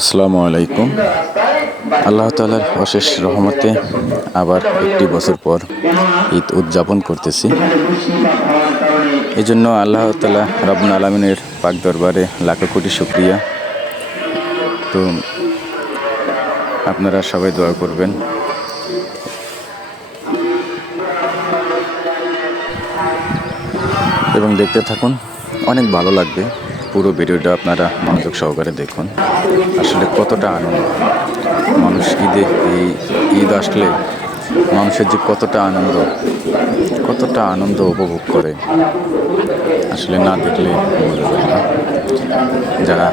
আসসালামু আলাইকুম। আল্লাহ তাআলার অশেষ রহমতে আবার একটি বছর পর ঈদ উদযাপন করতেছি। এই জন্য আল্লাহ তাআলা রাব্বুল আলামিনের পাক দরবারে লাখো কোটি শুকরিয়া। তো আপনারা সবাই দোয়া করবেন এবং দেখতে থাকুন, অনেক ভালো লাগবে। পুরো ভিডিওটা আপনারা মনোযোগ সহকারে দেখুন। আসলে কতটা আনন্দ মানুষ এই ঈদ আসলে মানুষের যে কতটা আনন্দ উপভোগ করে, আসলে না দেখলে বোঝা যায় না। যারা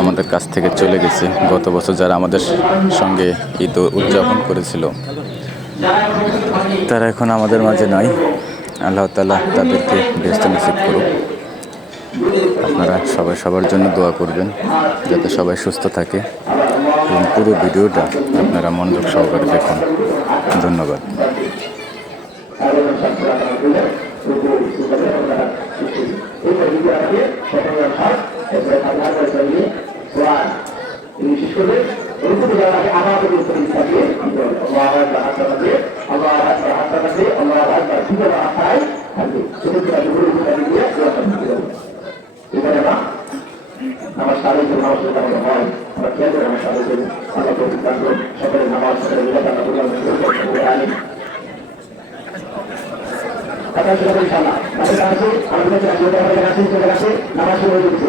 আমাদের কাছ থেকে চলে গেছে, গত বছর যারা আমাদের সঙ্গে ঈদ উদযাপন করেছিল, তারা এখন আমাদের মাঝে নাই। আল্লাহ তাআলা তাদেরকে বেহেশত নসিব করুক। আপনারা সবাই সবার জন্য দোয়া করবেন, যাতে সবাই সুস্থ থাকে, এবং পুরো ভিডিওটা আপনারা মনোযোগ সহকারে দেখুন। ধন্যবাদ। আমার সাথে নামাজ পড়তে হয়, আমরা খেয়াল করে আমার সাথে আল্লাহ তৌফিক দান করুন। সকলের নামাজ সকলের মিলাদ আল্লাহ করে আমিন। কথা শুরু করি ইনশাআল্লাহ। আমাদের কাছে আমাদের কাছে চলে গেছে, নামাজ শুরু হয়ে গেছে।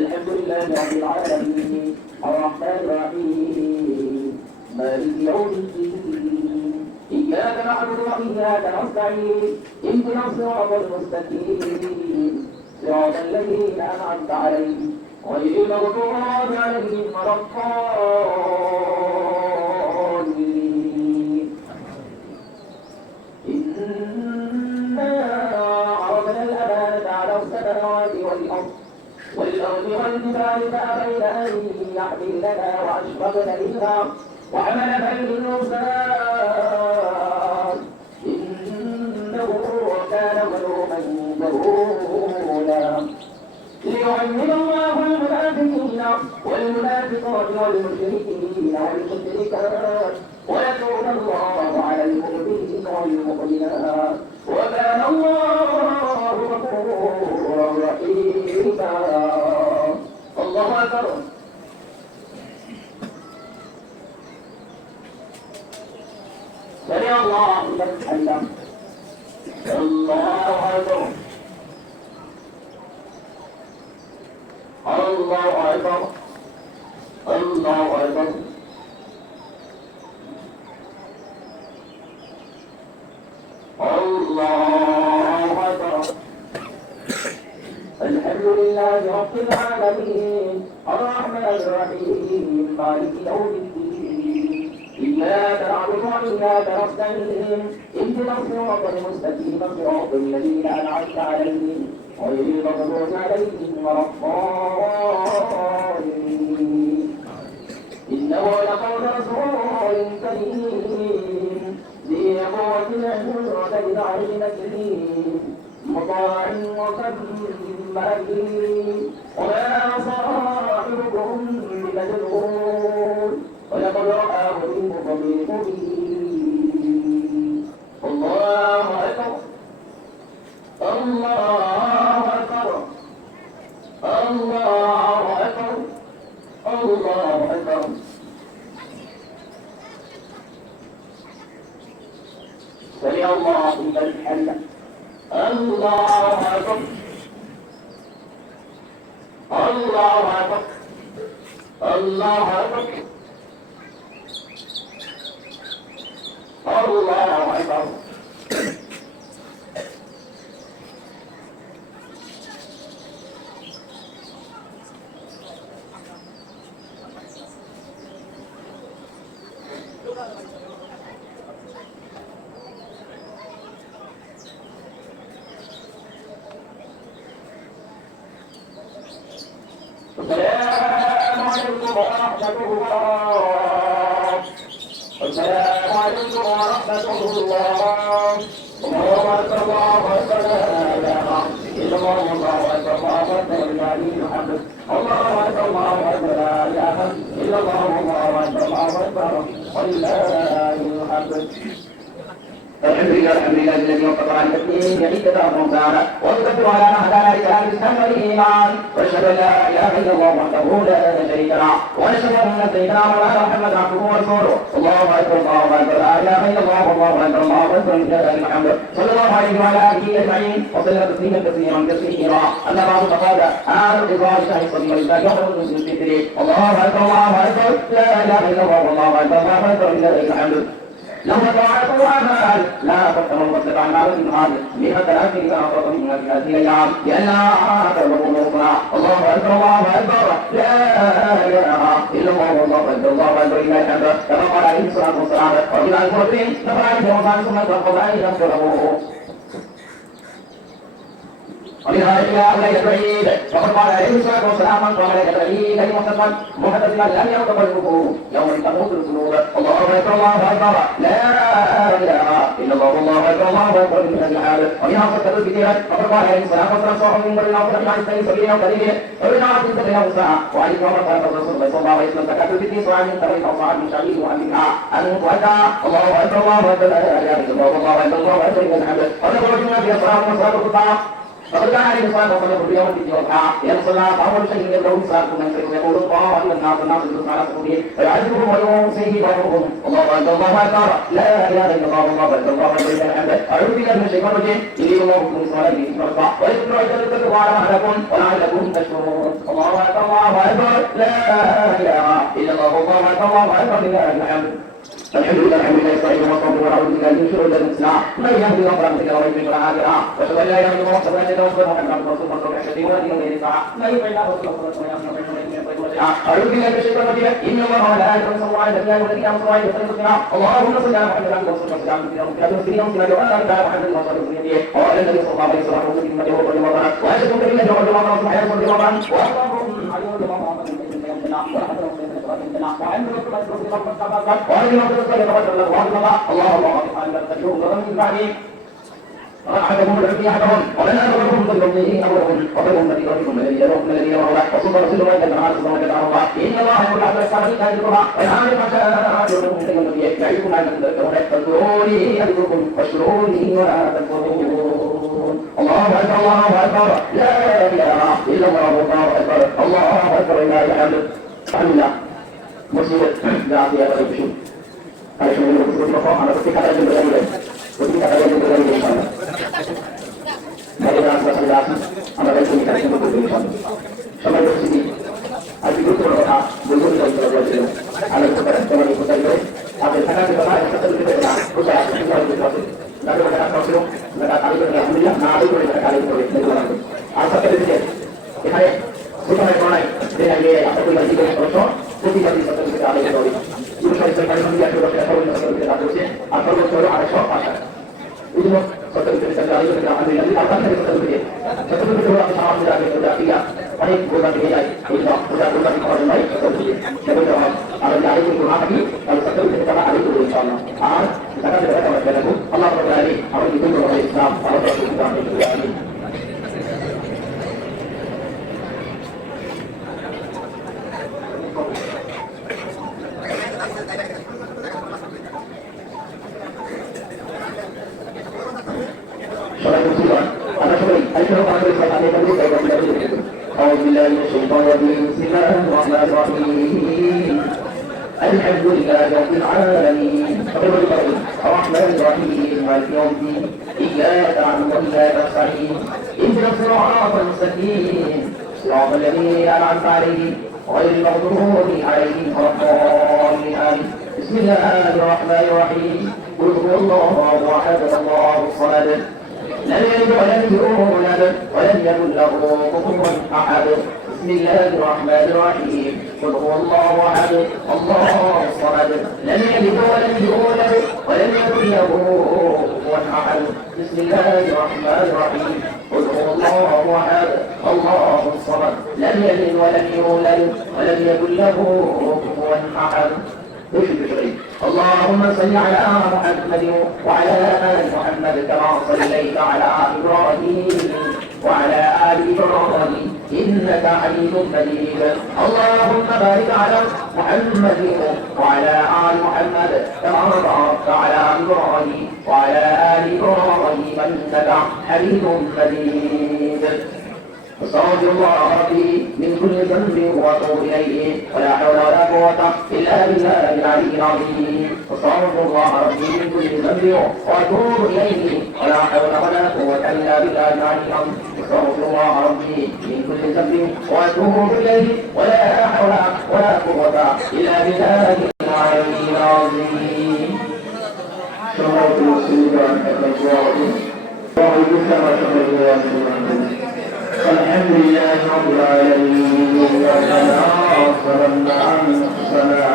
الحمد لله رب العالمين الرحمن الرحيم مالك يوم الدين إياك نعبد وإياك نستعين اهدنا الصراط المستقيم صراط الذين أنعمت عليهم غير المغضوب عليهم ولا الضالين إنا عرضنا الأمانة على السماوات والأرض والجبال فأبين أن يحملنها وأشفقن منها وحملها الإنسان إنه كان ظلوما جهولا ليعلم الله المنافقين والمنافقات والمشركين والمشركات ويتوب الله على المؤمنين والمؤمنات وكان الله غفورا رحيما. الله أكبر. سمع الله لمن حمده. الله أكبر. الله أكبر. الله أكبر. الله أكبر. الحمد لله رب العالمين الرحمن الرحيم مالك يوم الدين إياك نعبد وإياك نستعين اهدنا الصراط المستقيم صراط الذين أنعمت عليهم غير المغضوب عليهم ولا الضالين إنه لقول رسول كريم ذي قوة عند ذي العرش مكين مطاع وثم أمين وما صاحبكم بمجنون ولقد رآه بالمقابل مبين. الله أكبر. الله أكبر. الله أكبر. الله أكبر. سمع الله لمن حمده الله أكبر الله أكبر الله أكبر الله أكبر السلام عليكم ورحمة الله السلام عليكم ورحمة الله الله أكبر الله أكبر لا إله إلا الله الله أكبر الله أكبر ولله الحمد الله أكبر الله أكبر لا إله إلا الله الله أكبر الله أكبر ولله الحمد الحمد لله الذي وفق عن تسليم يزيد دارهم سعادة واستغفر على ما هدانا لكلام الاسلام والايمان واشهد ان لا اله الا الله وحده لا شريك له ونشهد ان سيدنا مولانا محمد عبده ورسوله الله اكبر الله اكبر لا اله الا الله والله اكبر الله اكبر لله الحمد صلى الله عليه وعلى اله اجمعين وسلم تسليما كثيرا كثيرا اما بعد فقال اهل الرضا شهد صديق الله يحفظ من الذكر الله اكبر الله اكبر لا اله الا الله والله اكبر الله اكبر لله الحمد لو تضاعف الأعمال لا تفتر المصدق عن معرض هذا بها الآخر إذا أفرط من هذه الأيام لأنها تبلغ الأخرى الله أكبر الله أكبر لا إله إلا الله والله أكبر الله أكبر إلا الحمد كما قال عليه الصلاة والسلام رجل عن المسلمين نفر عليه رمضان ثم تنقض عليه نفسه ولهذا إلى ليلة العيد وقد قال عليه الصلاة والسلام من قام ليلة العيد مصدقا محدثا لم يقبل الوقوف يوم تموت القلوب الله أكبر الله أكبر لا إله إلا الله والله أكبر الله أكبر من الحال ولهذا صدق كثيرا وقد قال عليه الصلاة والسلام صاحب من بين أوفر عن سبيل سبيل وكريم وبين عبد سبيل ساعة وعليه عمر قال رسول الله صلى الله عليه وسلم زكاة الفتن سواء من تبين أو صاع من شعبه وأمرها أن تؤدى الله أكبر الله أكبر لا إله إلا الله والله أكبر الله أكبر من الحمد ونقول جملة في الصلاة والصلاة والطاعة فقد كان عليه الصلاه والسلام في يوم الفتن والضحى يصلى اول شيء يبدا صلاه من يقول الله الناس الناس يدرس على سبيله فيعذبهم ويوصيه بعضهم الله اكبر الله اكبر لا اله الا الله والله اكبر الله اكبر لله الحمد اعوذ بالله من الشيطان الرجيم يريد الله بكم الصلاه في فرقه ويذكر اجلكم على مهلكم ولعلكم تشكرون الله اكبر الله اكبر لا اله الا الله والله اكبر الله اكبر لله الحمد الحمد لله الحمد لله صحيح وصحبه ونعوذ بالله من شرور الانفسنا من يهدي الله فلا مضل له ومن يضلل فلا هادي له واشهد ان لا اله الا الله وحده لا شريك له واشهد ان محمدا رسول الله صلى الله عليه وسلم ودين غير ساعه من يطع الله ورسوله فقد اعوذ بالله من الشيطان الرجيم ان الله وملائكته يصلون على النبي والذين امنوا عليه وسلموا تسليما اللهم صل على محمد وعلى اله وصحبه وسلم على سيدنا محمد وعلى اله محمد وصحبه وسلم وعلى النبي صلى الله عليه وسلم وسلم امته وكل وطن واشهد ان لا اله الا الله وحده لا شريك له اللهم عليه الله رحمهم الذي يحفظهم ولنا نظرهم باليومين امرهم وبهم الذي يرحمهم الذي يرحم الذي يرحم وصلى رسول الله صلى الله عليه وسلم الله ان الله يقول على الصالحين اجرها وينهى عن الفحشاء يؤمركم بالنبي يعظكم ان تذكرون فاذكروني اذكركم واشكروني ولا تكفرون الله اكبر الله اكبر لا اله الا الله والله اكبر الله اكبر لا اله الا الله مسجد بعافيه وبشكر على شمول المسجد المقام على كل حاجه بالله وكل حاجه بالله ان شاء الله هذا أساس الأساس أنا ليس مكاني مقبول إن شاء الله شمال المسجد أبي قلت له بقول له صلى الله عليه وسلم على الكبر كما يقول له أبي الحنان كما يقول له كذا وصل على الله بالرسول لا يقول لك أصله لا تعلم الحمد لله ما عليك ولا عليك ولا أصلا كذا এখানে সুতরাং কোনায় দেয়া গিয়ে আপনাদের কাছে কোনো প্রশ্ন প্রতিবাদী সদস্যদের আলোচনা করি পুরো সরকারি কমিটি আসলে সরকারি সদস্যদের কাজ করছে আর সর্বোচ্চ হলো 800 Uno, satu dari segala itu tidak ada lagi apa yang kita beri. Satu itu dua sama sudah ada tiga. Ini bukan ini lagi. Ini sudah di orang lain. Satu jawab. Kalau dari itu lagi, kalau satu itu kita ada itu insyaallah. Kita akan dapat berada pun Allah berkali. Apa itu orang Islam, Allah berkali. أعوذ بالله من الشيطان الرجيم بسم الله الرحمن الرحيم الحمد لله رب العالمين الرحمن الرحيم مالك يوم الدين إياك نعبد وإياك نستعين اهدنا الصراط المستقيم صراط الذين أنعمت عليهم غير المغضوب عليهم ولا الضالين آمين بسم الله الرحمن الرحيم قل هو الله أحد الله الصمد لم يلد ولم يولد ولم يكن له كفوا أحد بسم الله الرحمن الرحيم قل هو الله أحد الله الصمد لم يلد ولم يولد ولم يكن له كفوا أحد بسم الله الرحمن الرحيم قل هو الله أحد الله الصمد لم يلد ولم يولد ولم يكن له كفوا أحد. اللهم صل على محمد وعلى آل محمد كما صليت على إبراهيم وعلى آل إبراهيم إنك حميد مجيد. اللهم بارك على محمد وعلى آل محمد كما باركت على إبراهيم وعلى آل إبراهيم إنك حميد مجيد. استغفر الله ربي من كل ذنب واتوب اليه ولا حول ولا قوه الا بالله العلي العظيم. استغفر الله ربي من كل ذنب واتوب اليه ولا حول ولا قوه الا بالله العلي العظيم. استغفر الله ربي من كل ذنب واتوب اليه ولا حول ولا قوه الا بالله العلي العظيم. صلاه المسلمين على اخوانهم الحمد لله رب العالمين ولا صرنا أنفسنا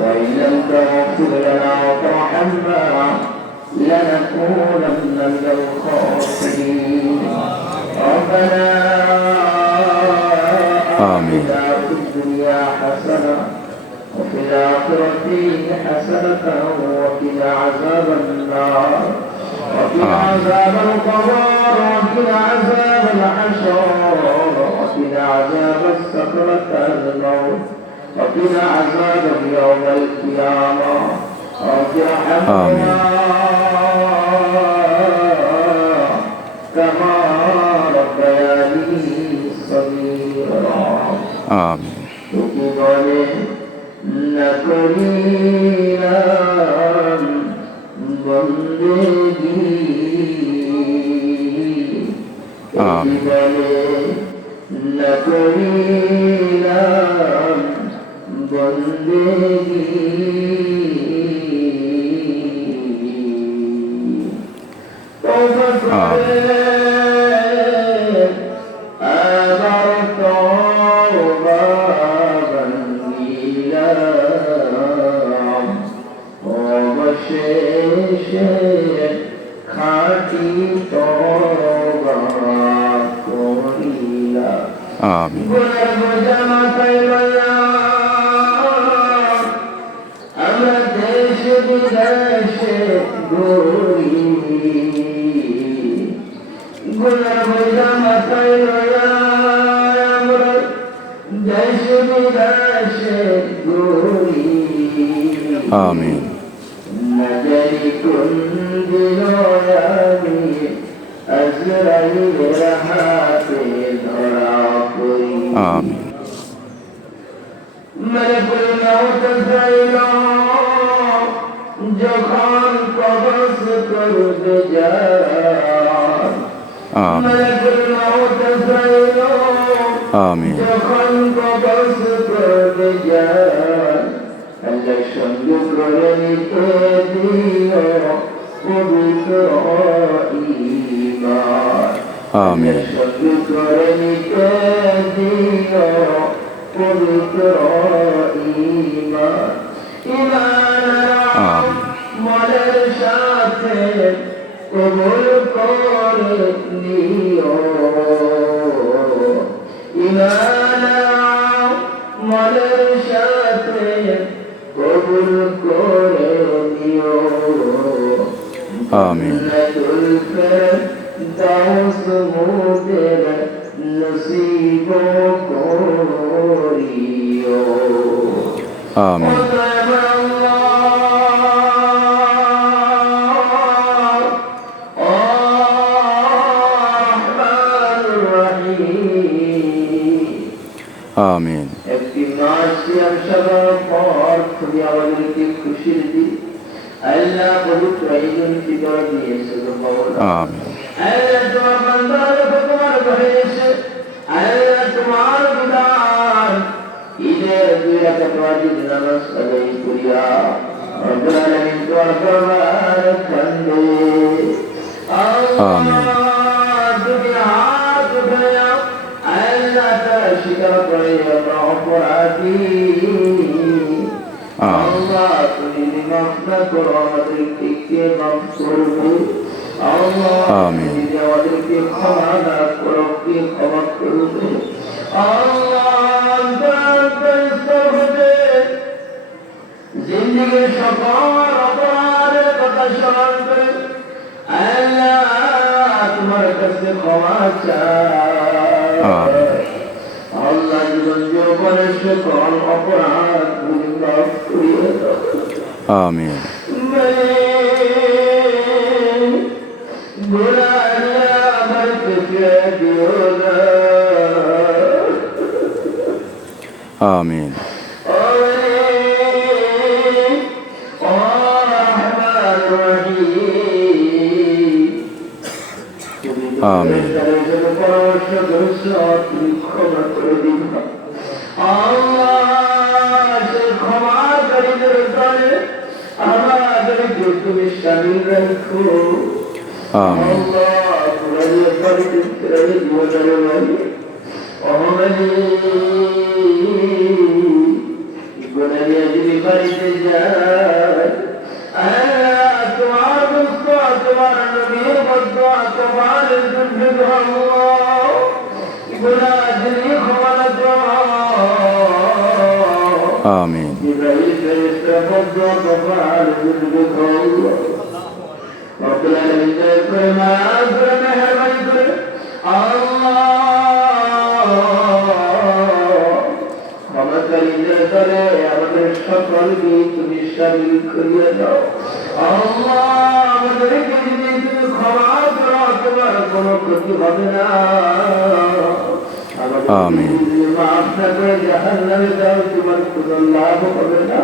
وإن لم تغفر لنا وترحمنا لنكونن من الخاسرين. ربنا آتنا في الدنيا حسنة وفي الآخرة حسنة وقنا عذاب النار وقنا عذاب القبر وقنا عذاب الحشر وقنا عذاب السكرة الموت وقنا عذاب يوم القيامة. رب ارحمنا كما ربياني صغيرا. آمين. نكرينا بندگی نکرینا بندگی آمين. آمين. آمين. ملك الموت زينا যখন কবজ করবে যার। آمين. ملك الموت زينا آمين. যখন কবজ করবে যার। আল্লাহ সঙ্গে করে নিতে দিও পবিত্র ঈমান। آمين. সঙ্গে করে নিতে দিও পবিত্র ঈমান। ঈমান মনের সাথে কবুল করে নিও। ঈমান মনের সাথে কবুল করে নিও। آمين. দাউস মুদের নসিব করিও। آمين. آمين. آمين. একটি মাসিয়ার সভা তুমি আমাদেরকে খুশির দিন আল্লাহ পবিত্র ঈদুল ফিতর দিয়েছে আমিন আল্লাহ তোমার বান্দারা তোমার ঘরে এসে আল্লাহ তোমার বিধান ঈদের দুই রাকাত ওয়াজিব নামাজ আদায় করিয়া রব্বুল আলামিন তোমার দরবারে কান্দে আমিন দুনিয়া দুনিয়া আল্লাহ তাআলা স্বীকার করে আমরা অপরাধী আল্লাহ তুমি মাফ না করো আমাদেরকে কে মাফ করবে আল্লাহ আমিন তুমি আমাদেরকে ক্ষমা না করো কে ক্ষমা করবে আল্লাহ জিন্দেগির সকল অপরাধের কথা স্মরণ করে আল্লাহ তোমার কাছে ক্ষমা চাই আল্লাহ জীবন যৌবনের সকল অপরাধ তুমি মাফ করিয়ে দাও আমিন আমিন আমিন তুমি শামিল রাখো আমিন আমিন আমাদের সকলকে তুমি শামিল করিয়া দাও আল্লাহ আমাদেরকে যদি তুমি ক্ষমা করো তোমার কোনো ক্ষতি হবে না আমিন মাফ না করে জাহান্নামে দাও তোমার কোনো লাভ হবে না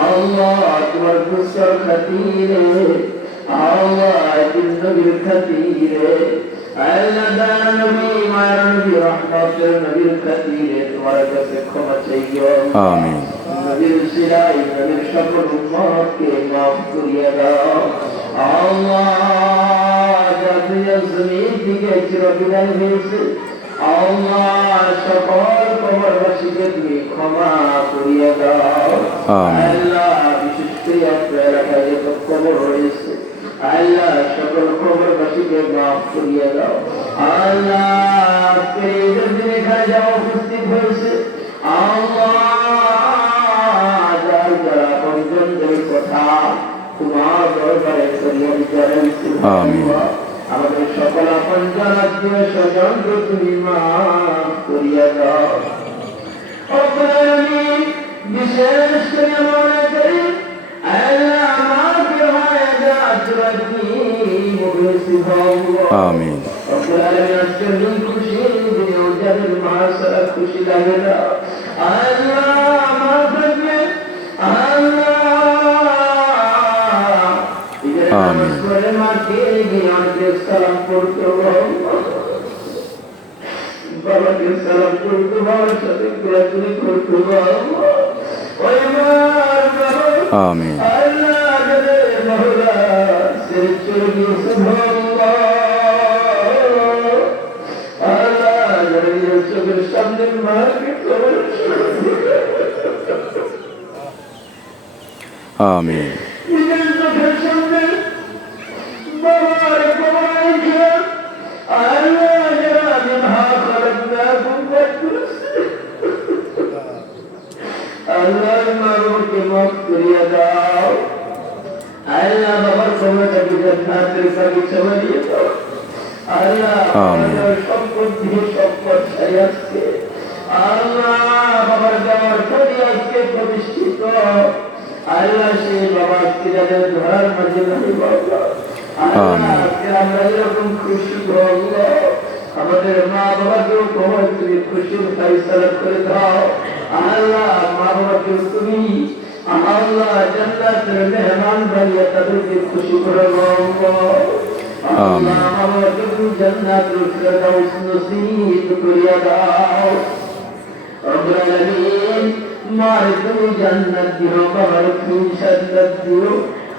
আল্লাহ তোমার গুসর খাতিরে আল্লাহ নবীর খাতিরে আল্লাহ দান নবী মায়ের নবী রহমতের নবীর খাতিরে তোমার কাছে ক্ষমা চাইও আমিন নবীর সিরাই নবীর সকল উম্মতকে মাফ করিয়া দাও আল্লাহ জাতীয় জমিন থেকে চিরবিদায় হয়েছে আল্লাহ সকল কবরবাসীকে তুমি ক্ষমা করিয়া দাও আল্লাহ বিশেষ করে আপনার এলাকায় যত কবর রয়েছে আল্লাহ সকল কবরবাসীকে মাফ করিয়া দাও আল্লাহ ঈদের দিন এখানে যাওয়া উপস্থিত হয়েছে আল্লাহ যারা পঞ্চমদের কথা তোমার দরবারে করিয়া বিচারেন আমিন আমাদের সকল আপন আত্মীয় স্বজনকে তুমি মাফ করিয়া দাও বিশেষ করে মনে করি আল্লাহ আমাকে আমিন খুশি লাগে না আল্লাহ আমার থাকলে আমিন সালাম করতে বাবাকে সালাম করতে বাবার সাথে ঘোরাঘুরি করতে আমিন চোখের সামনে মাকে আমিন চোখের সামনে বাবার আল্লাহ মাকে মাফ করিয়া দাও আল্লাহ বাবার সময়টাকে জান্নাতের বাগিচা বানিয়ে দাও আল্লাহ বাবার সম্পদ দিয়ে সম্পদ ছাই আজকে আল্লাহ বাবার যাওয়ার পরই আজকে প্রতিষ্ঠিত আল্লাহ সেই বাবা আজকে যাদের ধরার মাঝে নাই বাবা আল্লাহ আজকে আমরা এরকম খুশি আল্লাহ আমাদের মা বাবাকেও তোমার তুমি খুশির ফাইসালা করে দাও আল্লাহ মা বাবাকে তুমি আল্লাহ জান্নাতের মেহমান বানিয়ে তাদেরকে খুশি করে দাও আল্লাহ আমাদের জান্নাতুল ফিরদাউস নসিব করিয়া দাও রব্বুল আলামিন মার তুমি জান্নাত দিও বাবার তুমি জান্নাত দিও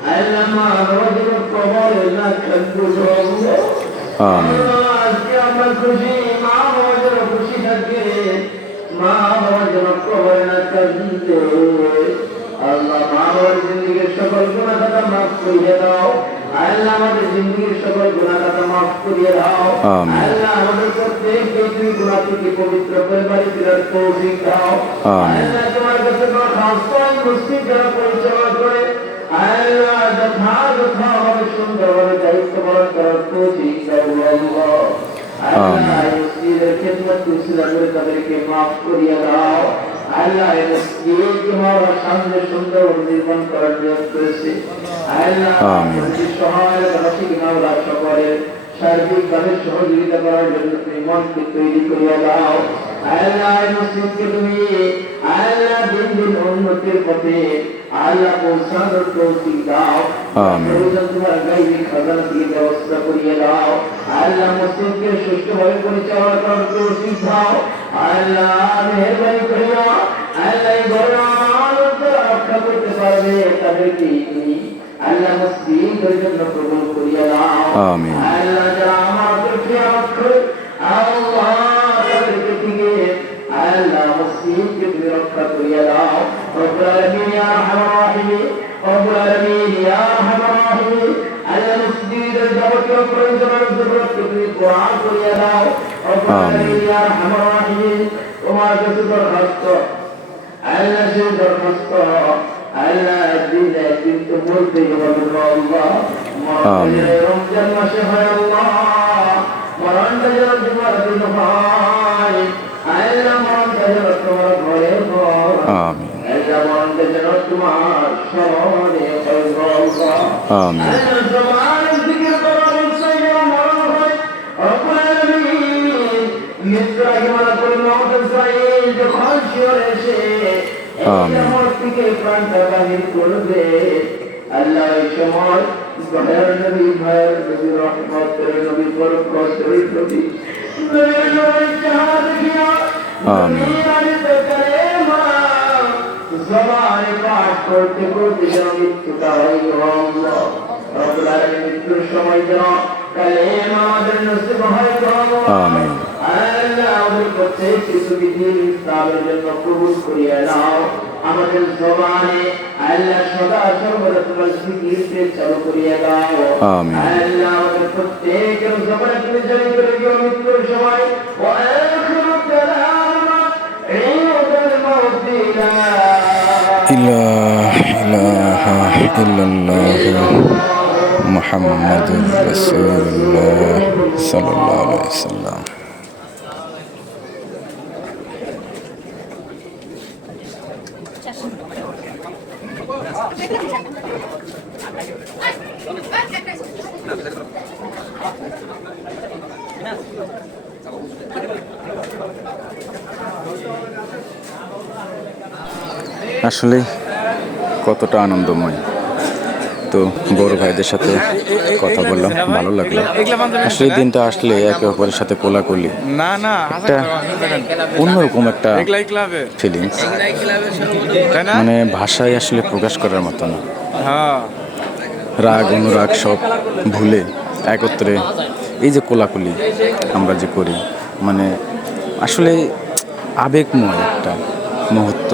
আল্লাহ মা আমাদের কবরে না খাদ্য দাও আমিন আজকে আমরা খুশি মা আমাদের খুশি থাকে মা আমাদের কবরে না খাদ্য আল্লাহ মা আমাদের জিন্দেগীর সকল গুনাহ খাতা মাফ করিয়ে দাও আল্লাহ আমাদের জিন্দেগীর সকল গুনাহ খাতা মাফ করিয়ে দাও আমিন আল্লাহ আমাদের প্রত্যেককে তুমি গুনাহ থেকে পবিত্র করে বাড়ি ফেরার তৌফিক দাও আমিন আল্লাহ তোমার কাছে খাস করে মুসলিম যারা পরিচালনা করে আল্লাহ যথাযথভাবে সুন্দরভাবে দায়িত্ব পালন করার তৌফিক দাও আল্লাহ আল্লাহ মসজিদের খিদমত ইসলাম করে তাদেরকে মাফ করিয়ে দাও আল্লাহ এই মসজিদ তোমার সামনে সুন্দর নির্মাণ করার নিয়োগ করেছে আল্লাহ মসজিদ সহায়তা রাশি মাওলা সকলের সার্বিকভাবে সহযোগিতা করার জন্য তুমি মনকে তৈরি করিয়া দাও আল্লাহ এই মসজিদকে তুমি আল্লাহ দিন দিন উন্নতির পথে আল্লাহ পৌঁছানোর তৌফিক দাও আমিন তোমার গাইবী খাজানা দিয়ে ব্যবস্থা করিয়ে দাও আল্লাহ মসজিদকে সুষ্ঠুভাবে পরিচালনা করার তৌফিক দাও আল্লাহ মেহেরবানি করিয়া আল্লাহ এই গণমানবকে রক্ষা করতে পারবে তাদেরকে তুমি আল্লাহ মসজিদের জন্য কবুল করিয়া দাও আমিন আল্লাহ যারা আমাদের খিয়ামত করে আল্লাহ তাদেরকে থেকে আল্লাহ মসজিদকে তুমি রক্ষা করিয়া দাও রব্বুল আলামিন ইয়া আরহামার রাহিমিন রব্বুল আলামিন ইয়া আরহামার রাহিমিন আল্লাহ মসজিদের যাবতীয় প্রয়োজনের জরুরতকে তুমি পূরণ করিয়া দাও রব্বুল আলামিন ইয়া আরহামার রাহিমিন তোমার কাছে দরখাস্ত আল্লাহ সেই দরখাস্ত আল্লাহ একদিন তো বলতেই হবে আল্লাহ আমিন রমজান মাসে হয় আল্লাহ মরণটা যেন তোমার দিন হয় আল্লাহ মরণটা যেন তোমার ঘরে হয় আমিন আল্লাহ মরণটা যেন তোমার স্মরণে হয় আল্লাহ আমিন তোমার জিকির করা বলছে যেন মরণ হয় রব্বুল আলামিন মৃত্যু আগে মারা করে মওত ইসরাইল যখন শিওর এসে আমিন থেকে প্রাণটা বাহির করবে আল্লাহ এই সময় ভাইয়ের নবী রহমতের নবী বরকতের নবী আমিন জবানে পাঠ করতে করতে যেন মৃত্যুটা হয় আল্লাহ রব্বুল আলামিন মৃত্যুর সময় যেন কালেমা আমাদের নসিব হয় আমিন আল্লাহ আমাদের প্রত্যেক কিছু বিধি ইসলামের জন্য কবুল করিয়া নাও আমাদের জবানে আল্লাহ সদা সর্বদা তোমার জিকিরকে চালু করিয়া দাও আমিন আল্লাহ আমাদের প্রত্যেকের জবানে তুমি জারি করে দিও মৃত্যুর সময় ওয়া আখিরু কালামনা ইনদাল মাউত ইলাহা ইল্লাল্লাহ মুহাম্মাদুর রাসূলুল্লাহ সাল্লাল্লাহু আলাইহি ওয়াসাল্লাম আসলে কতটা আনন্দময় তো বড় ভাইদের সাথে কথা বললাম ভালো লাগলো আসলে দিনটা আসলে একে অপরের সাথে কোলাকুলি একটা অন্যরকম একটা ফিলিংস মানে ভাষায় আসলে প্রকাশ করার মতো না রাগ অনুরাগ সব ভুলে একত্রে এই যে কোলাকুলি আমরা যে করি মানে আসলে আবেগময় একটা মুহূর্ত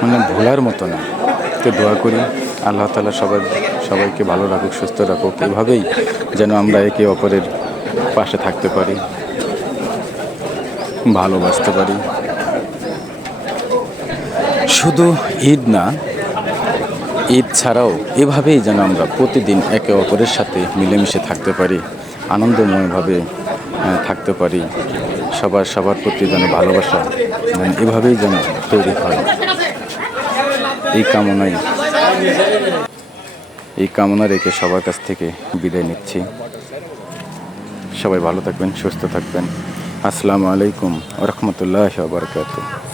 মানে ভোলার মতো না তো দোয়া করি আল্লাহ তাআলা সবাইকে ভালো রাখুক সুস্থ রাখুক এভাবেই যেন আমরা একে অপরের পাশে থাকতে পারি ভালোবাসতে পারি শুধু ঈদ না ঈদ ছাড়াও এভাবেই যেন আমরা প্রতিদিন একে অপরের সাথে মিলেমিশে থাকতে পারি আনন্দময়ভাবে থাকতে পারি সবার প্রতি যেন ভালোবাসা এভাবেই যেন তৈরি হয় এই কামনা রেখে সবার কাছ থেকে বিদায় নিচ্ছি সবাই ভালো থাকবেন সুস্থ থাকবেন আসসালামু আলাইকুম ওয়া রাহমাতুল্লাহি ওয়া বারাকাতুহু